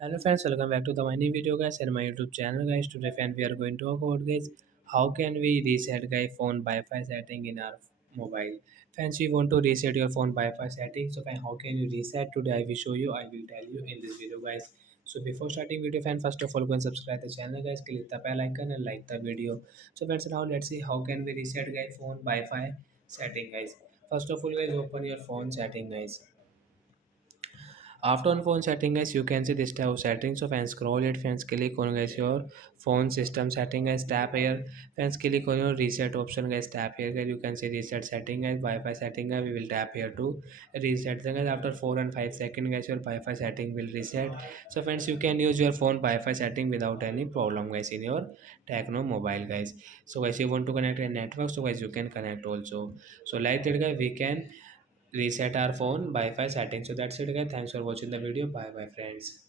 Hello friends, welcome back to the my new video guys and my YouTube channel guys. Today friend we are going to talk about guys how can we reset guys phone Wi-Fi setting in our mobile. Friends, we want to reset your phone Wi-Fi setting. So friend, how can you reset? Today I will show you. I will tell you in this video guys. So before starting video friend, first of all go and subscribe the channel guys. Click the bell icon and like the video. So friends, now let's see how can we reset guys phone Wi-Fi setting guys. First of all guys, open your phone setting guys. After on phone setting guys, you can see this type of settings. So fans scroll it, fans click on guys your phone system setting guys, tap here, fans click on your reset option guys, tap here guys, you can see reset setting guys, Wi-Fi setting guys, we will tap here to reset them guys. After 4 and 5 seconds guys, your Wi-Fi setting will reset. So friends, you can use your phone Wi-Fi setting without any problem guys in your Tecno mobile guys. So guys, you want to connect a network, so guys you can connect also. So like that guys, we can reset our phone Wi-Fi settings. So that's it guys, thanks for watching the video, bye bye friends.